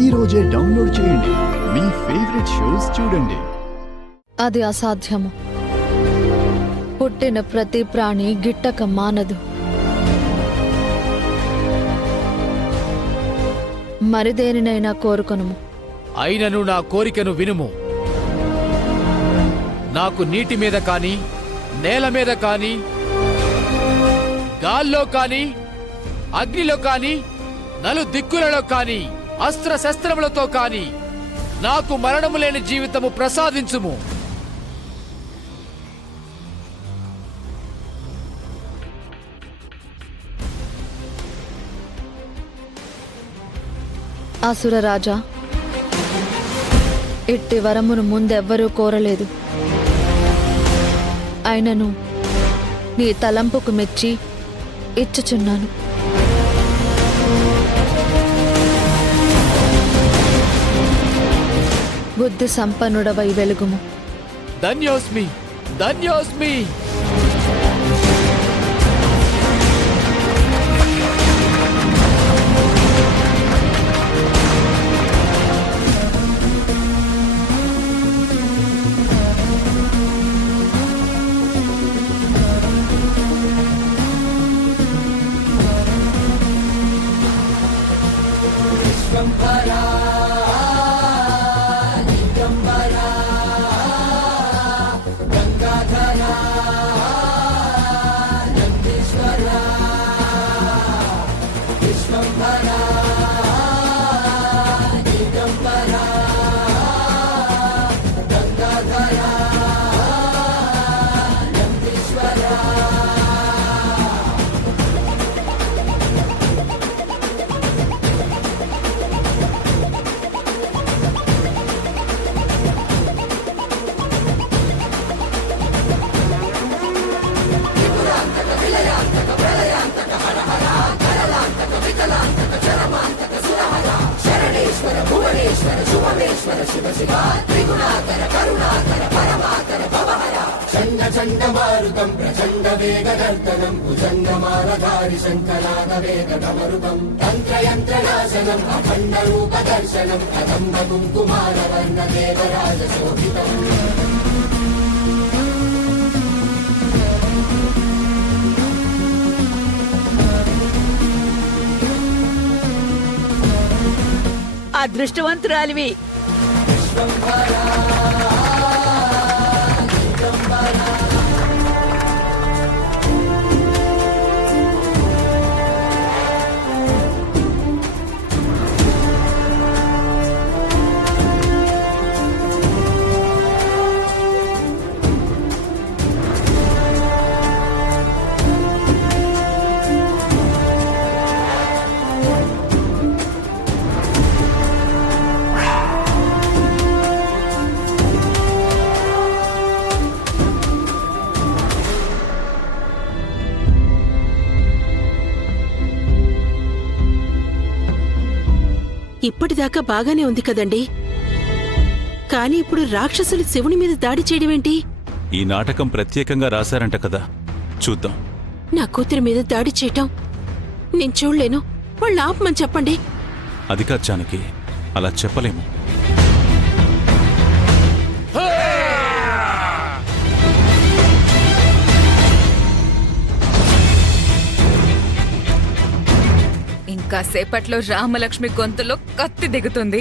ఈ రోజే డౌన్లోడ్ చేయండి. మీ ఫేవరెట్ షోస్ చూడండి. అది అసాధ్యము. పుట్టిన ప్రతి ప్రాణి గిట్టక మానదు. మరిదేనినైనా కోరుకొనుము. అయినను నా కోరికను వినుము. నాకు నీటి మీద కాని, నేల మీద కాని, గాల్లో కాని, అగ్నిలో కాని, నలు దిక్కులలో కాని, అస్త్ర శస్త్రములతో కాని నాకు మరణము లేని జీవితము ప్రసాదించుము. అసురరాజా, ఇట్టి వరమును ముందెవ్వరూ కోరలేదు. అయినను నీ తలంపుకు మెచ్చి ఇచ్చుచున్నాను. బుద్ధి సంపన్నుడవై వెలుగుము. ధన్యోస్మి, ధన్యోస్మి. చండమారుతం ప్రచండ వేగదర్తనం భుజంగమాలధారి శంకరాగవేగమరుతం తంత్రయంత్రనాశనం అఖండ రూపదర్శనం కదంబ కుంకుమారవర్ణ దేవరాజ శోభితం. అదృష్టవంతురాలివి. ఇప్పటిదాకా బాగానే ఉంది కదండి. కాని ఇప్పుడు రాక్షసులు శివుని మీద దాడి చేయడమేంటి? ఈ నాటకం ప్రత్యేకంగా రాశారంట కదా, చూద్దాం. నా కూతురి మీద దాడి చేయటం నేను చూడలేను. వాళ్ళు ఆపమని చెప్పండి. అది కాదు జానకి, అలా చెప్పలేము. కాసేపట్లో రామలక్ష్మి గొంతులో కత్తి దిగుతుంది.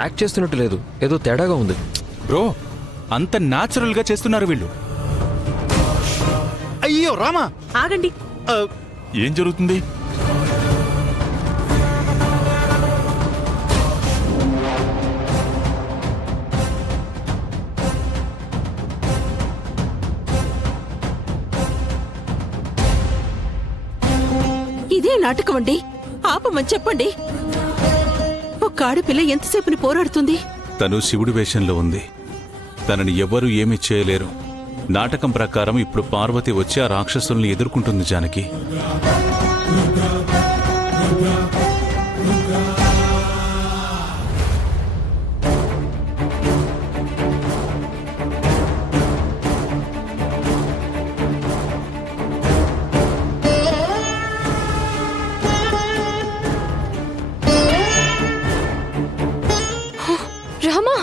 యాక్ట్ చేస్తున్నట్టు లేదు, ఏదో తేడాగా ఉంది. బ్రో అంత న్యాచురల్ గా చేస్తున్నారు వీళ్ళు. అయ్యో రామా, ఆగండి. ఏం జరుగుతుంది? ఇదే నాటకం అండి, ఆపమని చెప్పండి. ఒక ఆడపిల్ల ఎంతసేపుని పోరాడుతుంది? తను శివుడి వేషంలో ఉంది. తనని ఎవ్వరూ ఏమీ చేయలేరు. నాటకం ప్రకారం ఇప్పుడు పార్వతి వచ్చి ఆ రాక్షసుల్ని ఎదుర్కొంటుంది జానకి. రామా,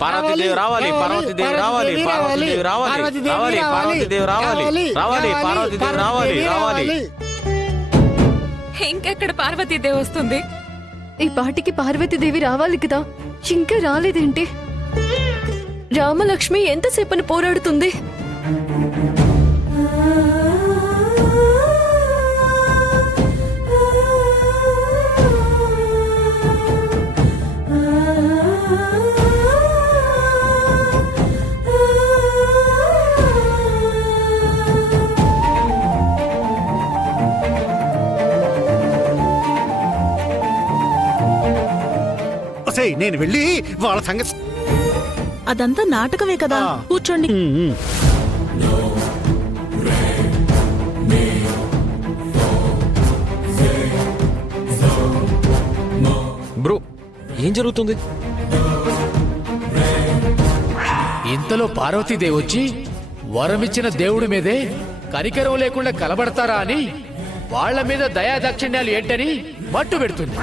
పార్వతీదేవి రావాలి, పార్వతీదేవి రావాలి, పార్వతీదేవి రావాలి, రావాలి, పార్వతీదేవి రావాలి, రావాలి, పార్వతీదేవి రావాలి, రావాలి. ఇంకెక్కడ పార్వతీదేవి వస్తుంది? ఈ పాటికి పార్వతీదేవి రావాలి కదా, ఇంకా రాలేదేంటి? రామలక్ష్మి ఎంతసేపని పోరాడుతుంది? ఒసేయ్, నేను వెళ్ళి వాళ్ళ సంగతి. అదంతా నాటకమే కదా, కూర్చోండి. బ్రో ఏం జరుగుతుంది? ఇంతలో పార్వతీదేవి వచ్చి వరమిచ్చిన దేవుడి మీదే కనికరం లేకుండా కలబడతారా అని వాళ్ళ మీద దయా దాక్షిణ్యాలు ఏంటని మట్టు పెడుతుంది.